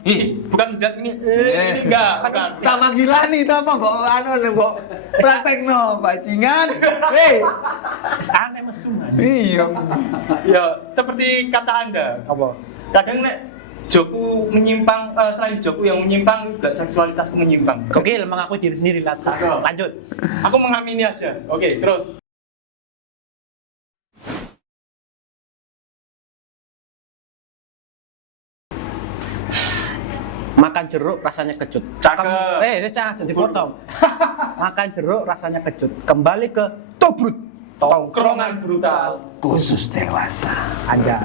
Bukan menjilat ini enggak. Tak manggilan nih, tak mbok mbok praktekno bajingan. Hei. Wis aneh mesum. Iya. Ya, seperti kata Anda. Apa? Kadang nek joku menyimpang, selain joku yang menyimpang juga seksualitasku menyimpang. Oke, mengaku diri sendiri lah. Lanjut. Aku mengamini aja. Oke, terus. Makan jeruk rasanya kecut. Cakep. Bisa jadi potong. Makan jeruk rasanya kecut. Kembali ke Tobrut. Tongkrongan brutal. Khusus dewasa. Aja.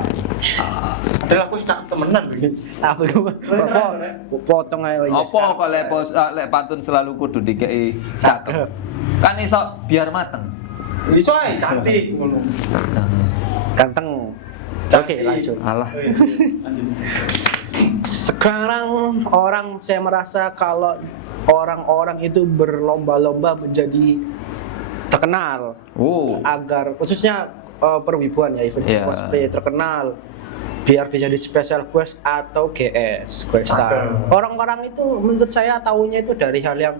Padahal aku cak temenan begitu. Apa itu? Potong aja. Apa kok lek pantun selalu kudu dikei cakep. Kan iso biar mateng. Iso ae cantik ngono. Ganteng. Oke, lanjut. Alah. Sekarang saya merasa kalau orang-orang itu berlomba-lomba menjadi terkenal agar khususnya perwibuan ya, event cosplay terkenal biar bisa di special guest atau GS guest star. Orang-orang itu menurut saya tahunya itu dari hal yang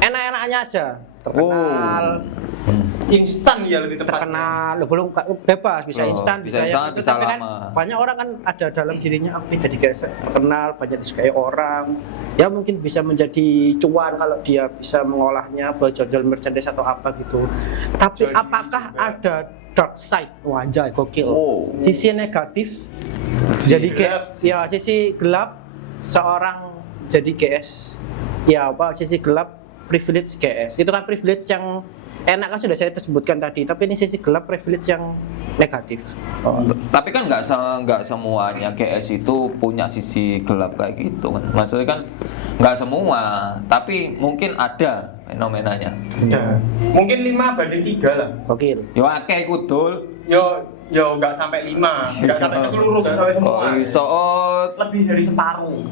enak-enaknya aja, terkenal. Instan ya lebih tepatnya. Terkenal, belum bebas, bisa instan, bisa instan, bisa tapi kan lama. banyak orang kan ada dalam dirinya aku jadi kayak terkenal, banyak disukai orang. Ya mungkin bisa menjadi cuan kalau dia bisa mengolahnya buat jual merchandise atau apa gitu. Tapi Jual apakah juga. ada dark side? Wajah gokil. Oh. Sisi negatif Sisi jadi gelap. ya sisi gelap seorang jadi GS. Ya apa sisi gelap privilege GS. Itu kan privilege yang enak kan sudah saya sebutkan tadi, tapi ini sisi gelap privilege yang negatif. Tapi kan nggak semuanya GS itu punya sisi gelap kayak gitu kan. Maksudnya kan nggak semua, tapi mungkin ada fenomenanya. Ada. Mungkin 5:3 lah. Gokil. Yo akeh kudul. Yo nggak sampai 5, nggak sampai keseluruh, nggak sampai semua. Oh, iso. Lebih dari separuh.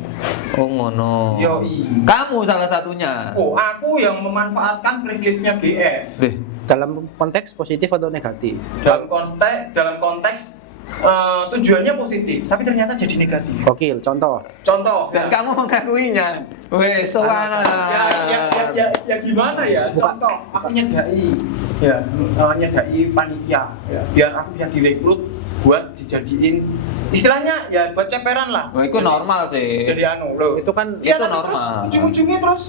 Oh ngono. Yoi. Kamu salah satunya. Oh, aku yang memanfaatkan privilege-nya GS. Deh. Dalam konteks positif atau negatif? Dalam konteks tujuannya positif, tapi ternyata jadi negatif. Gokil. Contoh. Contoh. Dan kamu mengakuinya. Weh, soalnya. Ya gimana ya? Contoh, aku nyedai panitia, ya, biar aku bisa direkrut buat dijadiin istilahnya ya buat ceperan lah. Wah, itu normal sih. Jadi anu loh. Itu kan Iya, itu tapi normal. terus ujung-ujungnya terus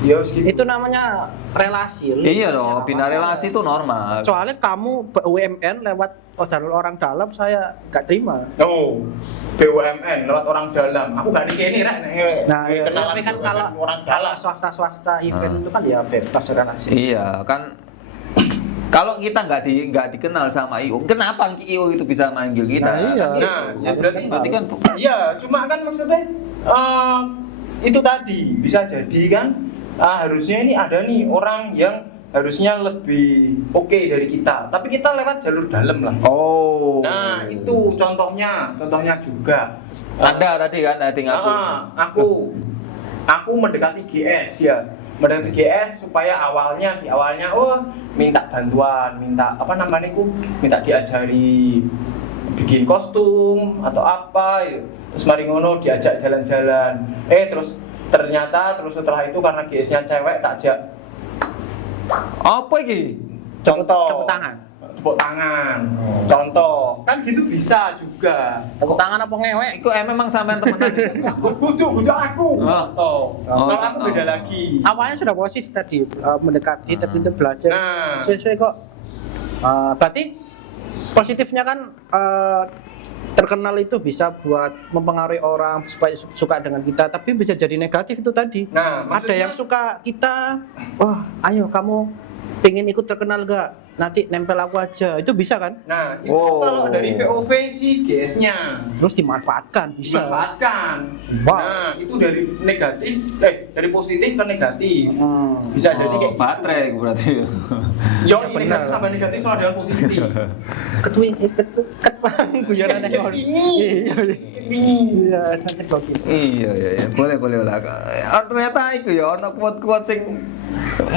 ya gitu. itu namanya relasi. Iya dong, bina relasi itu normal. Soalnya kamu UMN lewat jalur orang dalam saya nggak terima. No, BUMN lewat orang dalam. Aku gak dikini rek. Nah, iya. kenalan Tapi kan BUMN kalau orang dalam. swasta event itu kan ya bebas relasi. Iya, kan kalau kita nggak dikenal sama IO, kenapa IO itu bisa manggil kita? Nah, iya. Kan gitu. Nah, ya berarti kan iya, cuma kan maksudnya itu tadi bisa jadi kan harusnya ini ada nih orang yang harusnya lebih oke dari kita, tapi kita lewat jalur dalam lah. oh. Nah, itu contohnya juga. Anda tadi kan tadi ngaku. Aku mendekati GS ya. Mendekati GS supaya awalnya minta bantuan, minta minta diajari bikin kostum atau apa ya. Terus mari ngono diajak jalan-jalan. Ternyata setelah itu karena GS-nya cewek tak ajak. Apa iki? Contoh. Tepuk tangan. Contoh. Kan gitu bisa juga. Tepuk tangan apa ngewek? Iku memang sampean temenan. Kudu aku. Oh. Kalau aku beda lagi. Awalnya sudah positif tadi mendekati tapi itu belajar. Nah. Sesuai kok. Berarti positifnya kan terkenal itu bisa buat mempengaruhi orang supaya suka dengan kita, tapi bisa jadi negatif itu tadi. Nah, ada maksudnya- yang suka kita, wah ayo kamu pengen ikut terkenal gak? Nanti nempel aku aja, itu bisa kan? Nah, itu Oh. kalau dari POV sih GS-nya Terus dimanfaatkan, bisa. dimanfaatkan. Wow. Nah, itu dari dari positif ke negatif. Hmm. Bisa jadi kayak gitu. baterai iku berarti. Yo, Ya, ini benar. negatif tambah negatif soal dengan positif. Ketwang guyonan Kayak ini. Iya, Ini. iya, cantik gokil. Iya, boleh lah. Ternyata iku ya ono quote-quote sing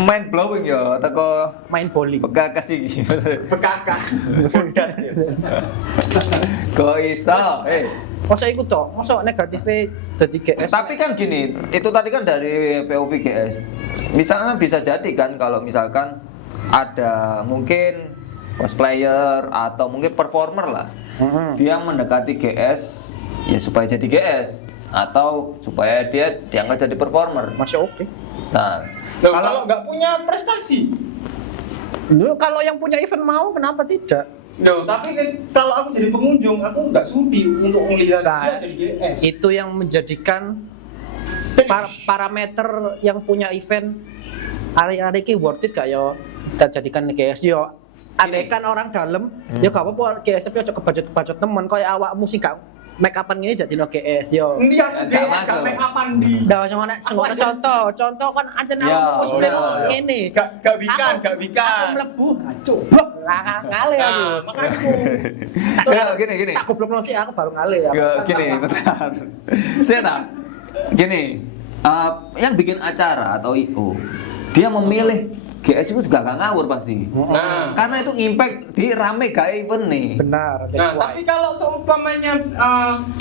mind blowing ya teko Main bowling. Begagas bekakas iki. Bekakas. Bodat ya. Kok iso? Masa ikut toh, masa negatifnya jadi GS. Tapi kan gini, itu tadi kan dari POV GS. Misalnya bisa jadi kan kalau misalkan ada mungkin cosplayer atau mungkin performer lah. Dia mendekati GS ya supaya jadi GS atau supaya dia diangkat jadi performer. Masih oke. Nah, Loh, kalau nggak punya prestasi. Loh, kalau yang punya event mau kenapa tidak? Loh, tapi kalau aku jadi pengunjung, aku nggak sudi untuk melihat Nah, dia jadi GS. itu yang menjadikan parameter yang punya event hari-hari ini worth it gak ya kita jadikan GS yo. Andaikan orang dalam, ya gak apa-apa GS tapi aja kebajot-kebajot temen kayak awakmu sih gak make upan ini jadi no GS yo. Endi aku Nggak GS masuk. gak make upan di. Dah cuma nek contoh kan aja Ya, awakmu cosplay ya, ya. ngene. Gak bikan, Aku- gak bikan. Aku mlebu, coba ngale aku. Nah, makanya aku Ya, gini. Tak goblokno sih aku baru ngale ya. Ya, gini, bentar. Saya tak. Gini, yang bikin acara atau IO, dia memilih GS itu juga gak ngawur pasti. Nah, Karena itu impact di rame gak event nih. Benar. that's nah, why. tapi kalau seumpamanya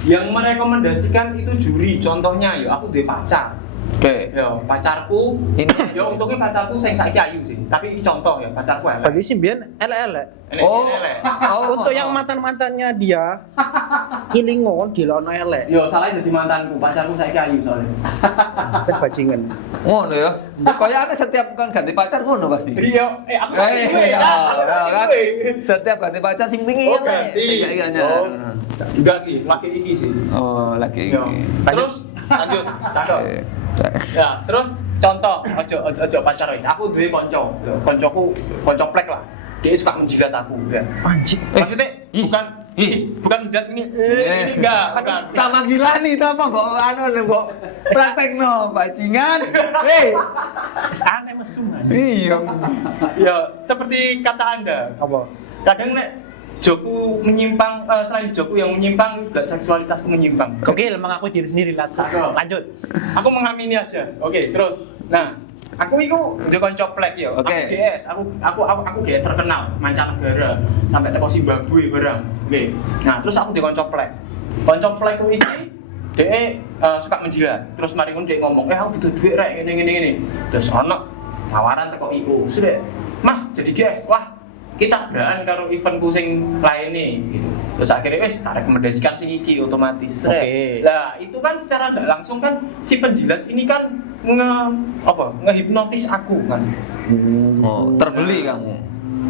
yang merekomendasikan itu juri, contohnya ya aku udah pacar. Oke. Ya, pacarku Ini. ya untungnya pacarku sing saiki ayu sih. Tapi ini contoh ya, pacarku elek. Tadi sih biyen elek-elek. Elek, Oh. elek. Untuk yang mantan-mantannya dia ilingon dilono elek. Yo, salahnya jadi mantanku, pacarku saiki ayu soalnya. Cek bajingan. Ngono ya. Kayak ada setiap kan ganti pacar ngono pasti. Iya, aku saiki duwe ya, ya. Aku saiki kan. duwe. Setiap ganti pacar sing pingi Oh, elek. ganti. Iya, Oh, enggak sih, laki iki sih. Oh, lagi Yo. ini. Terus lanjut, cakep. Ya, terus contoh ojo pacar wis. Aku duwe kanca. Lho, kanca plek lah. Dia suka menjilat aku, ya. Anjing. Maksudnya ih, bukan bukan menjilat ini ini enggak, bukan. Tak panggilan nih, tak mau kok anu kok praktekno bajingan. Hei. Wis aneh mesum anjing. Iya. Ya, seperti kata Anda. Apa? Kadang nek joku menyimpang, selain joku yang menyimpang juga seksualitasku menyimpang. Gokil, mengaku diri sendiri lah. Lanjut. Aku mengamini aja. Oke, terus. Nah, aku itu udah konco plek ya. Oke. Aku GS, aku GS terkenal mancanegara sampai teko Zimbabwe barang. Oke. Nah, terus aku di konco plek. Konco plekku iki dia suka menjilat. Terus mari ngono dia ngomong, aku butuh duit rek ngene. Terus ono tawaran teko IO. Sudah, Mas jadi GS. Wah, kita beraan karo eventku sing lainnya gitu. Terus akhirnya wes tak rekomendasikan sing iki otomatis. Oke. Lah, itu kan secara enggak langsung kan si penjilat ini kan ngehipnotis aku kan. Oh, terbeli kamu.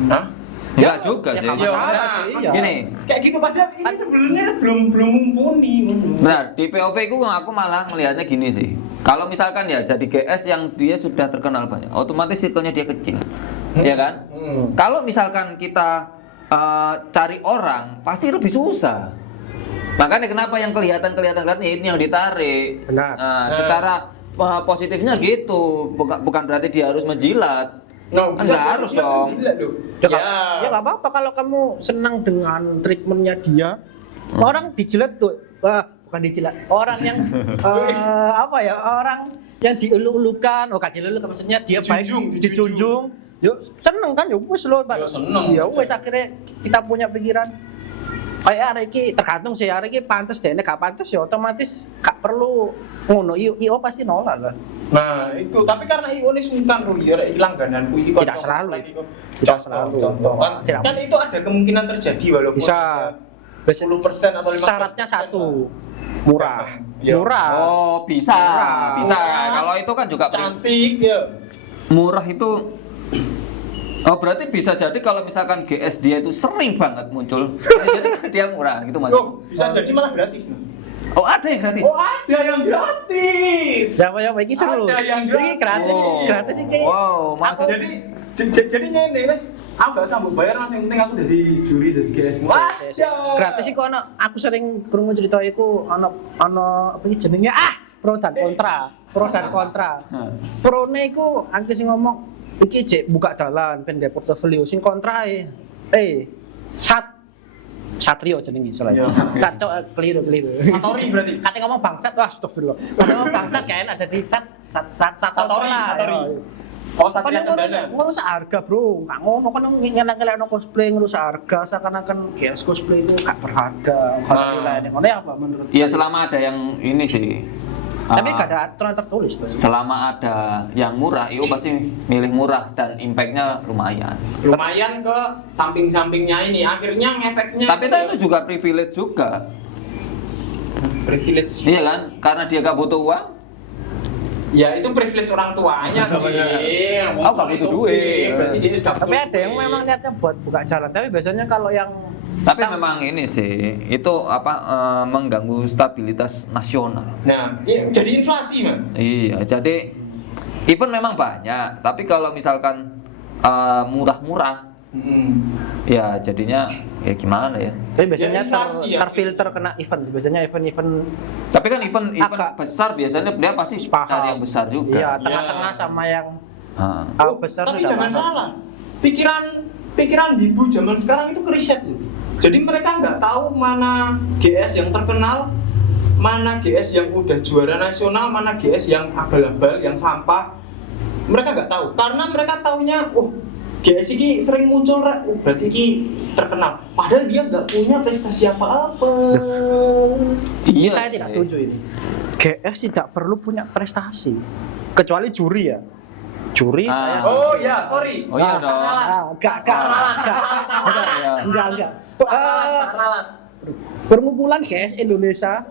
Hah? Enggak juga ya sih. kamu salah sih, iya. Gini. Kayak gitu padahal ini sebelumnya belum mumpuni. Nah, di POV ku aku malah melihatnya gini sih. Kalau misalkan ya jadi GS yang dia sudah terkenal banyak, otomatis circle-nya dia kecil. Iya kan? Kalau misalkan kita cari orang, pasti lebih susah. Makanya kenapa yang kelihatan ini yang ditarik. Benar. Nah, secara positifnya gitu, bukan berarti dia harus menjilat. No, Kan nggak harus dong. Penjilat dong. Ya nggak apa-apa kalau kamu senang dengan treatmentnya dia. Orang dijilat tuh, bukan dijilat. Orang yang apa ya? Orang yang dielu-elukan, gak dielu-elukan maksudnya dia Dijunjung, baik, dijunjung. Yuk seneng kan? Ya wes lo, Pak. Ya, seneng. Ya wes akhirnya kita punya pikiran. Kayak hari ini tergantung sih hari ini pantas deh, gak pantas ya otomatis gak perlu ngono. IO pasti nolak lah. Nah, itu tapi karena IO ini sungkan roh ya hilang langgananku iki Tidak selalu. Tidak selalu. Contoh kan, Tidak. kan itu ada kemungkinan terjadi walaupun Bisa. 10% atau 15%. Syaratnya satu, murah. Ya. Murah. Oh, bisa. Bisa. Murah. Kalau itu kan juga Cantik ya. murah itu. Oh, berarti bisa jadi kalau misalkan GS dia itu sering banget muncul. Jadi dia murah gitu Mas. Loh, bisa jadi malah gratis nih. Oh, ada yang gratis. Oh, ada yang gratis. Siapa ini seru? Ada yang Ini gratis, Oh. gratis ini. Wow, maksud Jadi ngene Mas, aku gak sambut bayar Mas, yang penting aku jadi juri dari GS. Gratis sih kok aku sering krungu cerita iku ana apa iki jenenge pro dan kontra. Prone iku angke sing ngomong iki jek buka dalan ben gawe portofolio sing kontrae. Satrio jenenge salah. Iya. Satco keliru. Satori berarti. Kate ngomong bangsat, wah astagfirullah. Kate ngomong bangsat kayak ada di Satori. Satori. Oh, Satria Kan Cendana. ngerusak harga, Bro. Nggak ngono kan ngelak-ngelak cosplay ngerusak harga seakan-akan GS cosplay itu gak berharga. Kalau nilainya ngono ya apa menurut? Ya selama ada yang ini sih. Tapi Ah, gak ada aturan tertulis tuh. selama ada yang murah, itu pasti milih murah dan impact-nya lumayan. Lumayan ke samping-sampingnya ini, akhirnya ngefeknya. Tapi itu juga privilege juga. privilege. Iya kan? Karena dia gak butuh uang. Ya itu privilege orang tuanya sih. Oh, gak butuh duit. Berarti dia gak Tapi butuh ada yang duit. memang niatnya buat buka jalan. Tapi biasanya kalau yang Tapi memang ini sih, itu apa mengganggu stabilitas nasional. Nah, jadi inflasi, Man. Iya, jadi event memang banyak, tapi kalau misalkan murah-murah, ya jadinya ya gimana ya? tapi biasanya Ya, inflasi ya. terfilter kena event. Biasanya event-event Tapi kan event Agak- besar biasanya dia pasti cari yang besar juga. Iya, tengah-tengah sama yang Ah. besar Tapi tuh jangan sama. salah. Pikiran ibu zaman sekarang itu keriset loh. Jadi mereka nggak tahu mana GS yang terkenal, mana GS yang udah juara nasional, mana GS yang abal-abal, yang sampah. Mereka nggak tahu, karena mereka taunya, GS ini sering muncul, berarti ini terkenal. Padahal dia nggak punya prestasi apa-apa. Ini Iya saya tidak sih. setuju ini. GS tidak perlu punya prestasi, kecuali juri ya. Juri saya. Oh ya, sorry. Oh iya dong. Enggak. Perkumpulan GS Indonesia,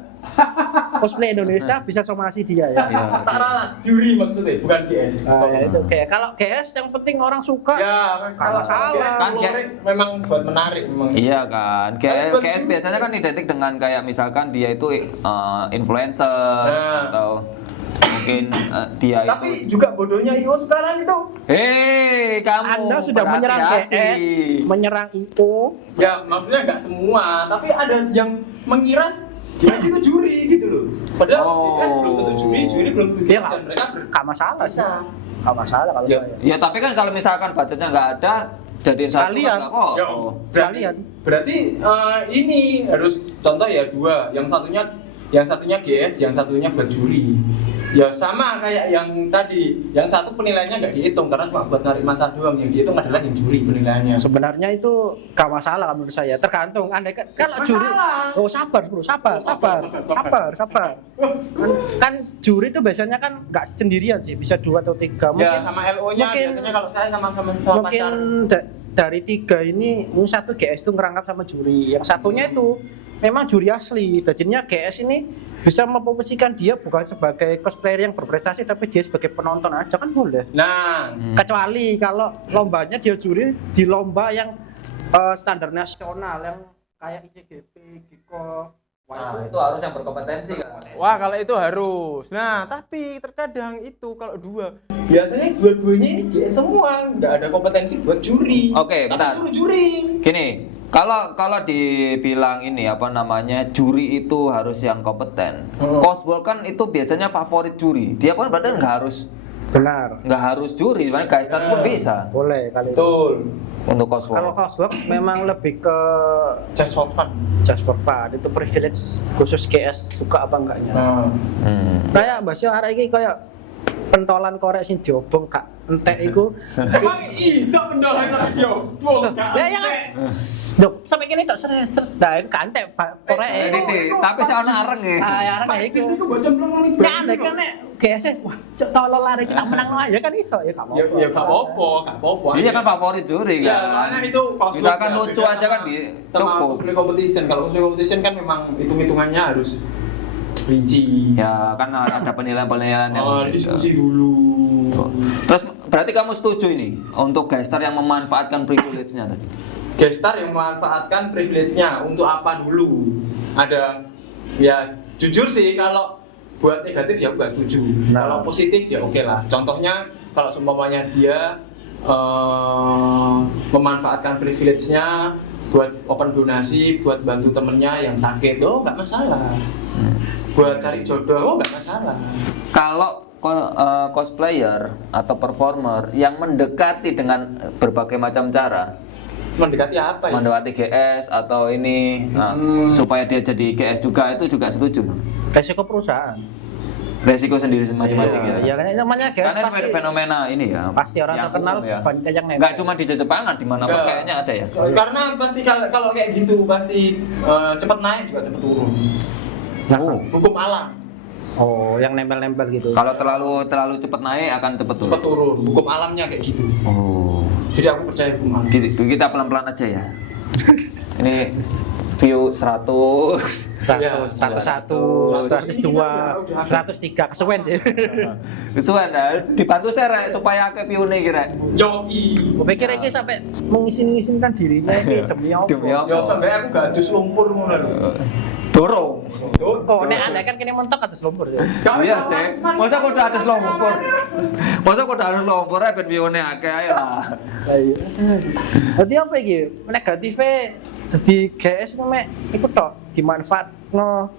cosplay Indonesia bisa somasi dia ya. Iya. Tak ralat, juri maksudnya, bukan GS. Ya itu kayak kalau GS yang penting orang suka. Ya, kalau Salah. GS Kan menarik, memang buat menarik memang. Iya kan, Kan KS biasanya kan identik dengan kayak misalkan dia itu influencer Nah. atau mungkin dia Tapi itu. juga bodohnya IO sekarang itu. Hei, kamu Anda sudah menyerang berhati-hati. GS, menyerang IO. Ya maksudnya nggak semua, tapi ada yang mengira GS itu juri gitu loh. Padahal Oh. GS belum tentu juri belum tentu Dia GS dan mereka Gak masalah sih. bisa. Gak masalah kalau Ya. saya. Ya tapi kan kalau misalkan budgetnya nggak ada, jadiin satu Sekalian. kan nggak apa-apa. Ya, Sekalian. berarti ini harus contoh ya dua, yang satunya GS, yang satunya buat juri. Ya sama kayak yang tadi, yang satu penilaiannya nggak dihitung karena cuma buat narik masa doang, yang dihitung adalah yang juri penilaiannya. Sebenarnya itu gak masalah menurut saya. Tergantung. Andai kalau juri, Masalah. sabar bro, sabar. Kan juri itu biasanya kan nggak sendirian sih, bisa 2 atau 3. Ya sama LO-nya mungkin- biasanya kalau saya sama Mungkin pacar. dari 3 ini satu GS itu ngerangkap sama juri, yang satunya itu memang juri asli. Jadinya GS ini bisa memposisikan dia bukan sebagai cosplayer yang berprestasi, tapi dia sebagai penonton aja kan boleh. Nah, Kecuali kalau lombanya dia juri di lomba yang standar nasional yang kayak ICGP, GIKO. Nah, itu harus yang berkompetensi kan. Wah, kalau itu harus. Nah, tapi terkadang itu kalau dua. biasanya dua-duanya ini GS semua, nggak ada kompetensi buat juri. Oke, Tapi bentar. suruh juri. Gini, kalau dibilang ini apa namanya juri itu harus yang kompeten. Cosball kan itu biasanya favorit juri. Dia kan berarti Benar. nggak harus juri, sebenarnya Gaistar pun bisa Boleh kali itu. Betul. untuk Kalau cosball. cosplay memang lebih ke Just for fun. just for fun, itu privilege khusus GS suka apa enggaknya. Nah. Kayak Mbak Sio arek iki kayak pentolan korek sing diobong gak entek iku. Emang iso pendolan kok diobong? Ya ya kan. Dok, sampai kene tok seret. Nah, gak entek korek. Tapi si ana areng ya. Ah, ya arek iku. Persis iku mbok cemplungane Ya andai kan nek GS wah, cek tolol lari kita menang aja kan iso ya gak apa-apa. Ya gak apa-apa. Dia kan favorit juri Ya, kan. soalnya itu cosplay Misalkan beda lucu aja kan di sama cukup. cosplay competition. Kalau cosplay competition kan memang hitung-hitungannya harus rinci. Ya kan ada penilaian-penilaian yang Oh, gitu. diskusi dulu. Terus berarti kamu setuju ini untuk Gaistar yang memanfaatkan privilege-nya tadi? Gestar yang memanfaatkan privilege-nya untuk apa dulu? Ada ya jujur sih kalau buat negatif ya aku nggak setuju. Nah. Kalau positif ya oke lah. Contohnya kalau seumpamanya dia memanfaatkan privilege-nya buat open donasi, buat bantu temennya yang sakit, nggak masalah. Buat cari jodoh, nggak masalah. Kalau cosplayer atau performer yang mendekati dengan berbagai macam cara, Mendekati apa ya? mendekati GS atau ini, supaya dia jadi GS juga, itu juga setuju. Resiko perusahaan. resiko sendiri masing-masing ya. Iya, kan namanya guys Karena pasti fenomena ini ya. pasti orang yang terkenal umum ya. banyak yang nempel. Nggak cuma di Jepangan, di mana Nggak. kayaknya ada ya. Karena pasti kalau kayak gitu pasti cepet naik juga cepet turun. Oh. Hukum alam. Oh, yang nempel-nempel gitu. Kalau terlalu cepat naik akan cepat turun. Cepet turun. Hukum alamnya kayak gitu. Oh. Jadi aku percaya hukum alam. Kita pelan-pelan aja ya. Ini view 100, 100, 101, 102, 103, kesuwen sih. kesuwen ya. Dibantu share supaya ke view nih kira. Yoi. Gue pikir ini sampai mengisin-ngisinkan dirinya ini demi apa? Demi apa? Ya sampai aku gak adus lumpur ngono lho. Dorong. Oh, nek anda kan kini mentok atas lumpur ya. Iya sih. Masa kok udah ada lumpur? Masa kok udah ada lumpur ya ben view-ne akeh ae lah. Ayo. Berarti apa iki? Negatifnya jadi GS mek iku tok dimanfaatno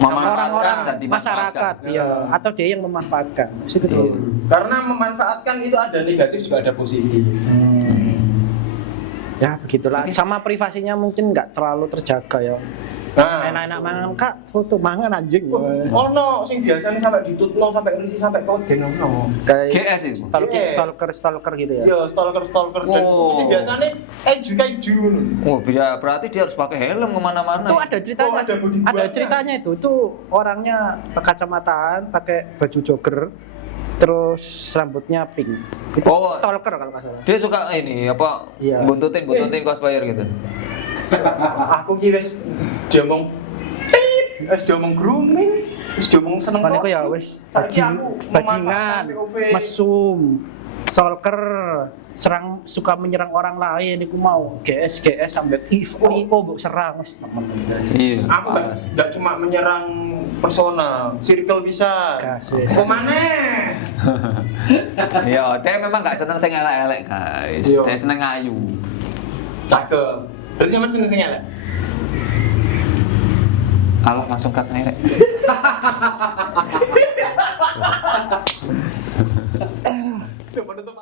orang-orang dan masyarakat ya atau dia yang memanfaatkan. Sih gitu. Karena memanfaatkan itu ada negatif juga ada positif. Ya begitulah. Sama privasinya mungkin nggak terlalu terjaga ya. Nah, Enak-enak mangan kak, foto mangan anjing. ono sing biasanya sampai ditutno sampai ngisi sampai koden ono. Kayak GS itu. stalker gitu ya. Ya, stalker dan Oh. sing biasanya keju ngono. Oh, berarti dia harus pakai helm kemana-mana. Itu ada ceritanya. Oh, ada body ada guardnya. ceritanya itu. Itu orangnya kacamataan, pakai baju jogger, terus rambutnya pink. Itu Oh. stalker kalau nggak salah. Dia suka ini apa? Iya. Buntutin cosplayer gitu. Aku ki wis diomong wis diomong grooming, wis diomong seneng. Kan kok. itu ya wis Saiki aku bajingan, memanfaatkan POV. mesum, stalker, suka menyerang orang lain. Iku mau GS sampai IO mbok serang wis temen. Iya. Aku enggak cuma menyerang persona, circle bisa. Kasih. Komaneh. Iya, dia memang nggak seneng sing elek-elek, guys. Iya. Dia seneng ayu. Cakep. Berarti sampean seneng elek. Alah langsung cut nih, Rek. Coba tutup